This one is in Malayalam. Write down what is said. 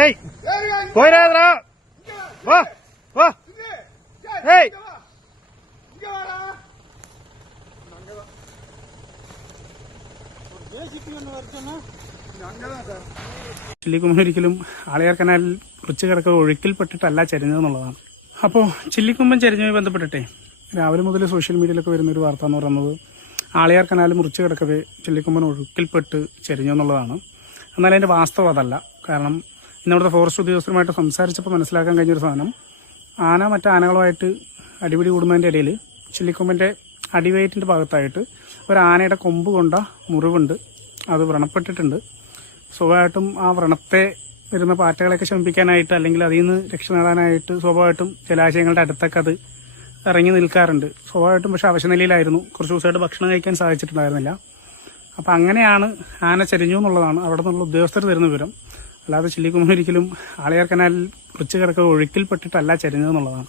ஏய் போயிடாதடா வா வா ஏய் ചില്ലിക്കുമ്പൻ ഒരിക്കലും ആളിയാർ കനാലിൽ വൃച്ച് കിടക്കുക ഒഴുക്കിൽപ്പെട്ടിട്ടല്ല ചരിഞ്ഞതെന്നുള്ളതാണ്. അപ്പോൾ ചില്ലിക്കുമ്പൻ ചരിഞ്ഞുമായി ബന്ധപ്പെട്ടിട്ടേ രാവിലെ മുതൽ സോഷ്യൽ മീഡിയയിലൊക്കെ വരുന്നൊരു വാർത്ത എന്ന് പറയുന്നത് ആളിയാർ കനാൽ മുറിച്ച് കിടക്കവേ ചില്ലിക്കുമ്പൻ ഒഴുക്കിൽപ്പെട്ട് ചരിഞ്ഞു എന്നുള്ളതാണ്. എന്നാൽ അതിൻ്റെ വാസ്തവം അതല്ല. കാരണം ഇന്നവിടുത്തെ ഫോറസ്റ്റ് ഉദ്യോഗസ്ഥരുമായിട്ട് സംസാരിച്ചപ്പോൾ മനസ്സിലാക്കാൻ കഴിഞ്ഞൊരു സാധനം, ആന മറ്റാനകളുമായിട്ട് അടിപിടി കൂടുന്നതിൻ്റെ ഇടയിൽ ചില്ലിക്കൊമ്പൻ്റെ അടിവയറ്റിൻ്റെ ഭാഗത്തായിട്ട് ഒരു ആനയുടെ കൊമ്പ് കൊണ്ട മുറിവുണ്ട്. അത് വ്രണപ്പെട്ടിട്ടുണ്ട്. സ്വാഭാവികമായിട്ടും ആ വ്രണത്തെ വരുന്ന പാറ്റകളെയൊക്കെ ശമിപ്പിക്കാനായിട്ട് അല്ലെങ്കിൽ അതിൽ നിന്ന് രക്ഷ നേടാനായിട്ട് സ്വാഭാവികമായിട്ടും ജലാശയങ്ങളുടെ അടുത്തൊക്കെ അത് ഇറങ്ങി നിൽക്കാറുണ്ട്. സ്വാഭാവികമായിട്ടും പക്ഷെ അവശനിലയിലായിരുന്നു. കുറച്ച് ദിവസമായിട്ട് ഭക്ഷണം കഴിക്കാൻ സാധിച്ചിട്ടുണ്ടായിരുന്നില്ല. അപ്പം അങ്ങനെയാണ് ആന ചരിഞ്ഞു എന്നുള്ളതാണ് അവിടെ നിന്നുള്ള ഉദ്യോഗസ്ഥർ തരുന്ന വിവരം. അല്ലാതെ ചില്ലിക്കുമ്പൻ ഒരിക്കലും ആളിയാർ കനാലിൽ വൃച്ച് കിടക്കുക ഒഴുക്കിൽപ്പെട്ടിട്ടല്ല ചരിഞ്ഞതെന്നുള്ളതാണ്.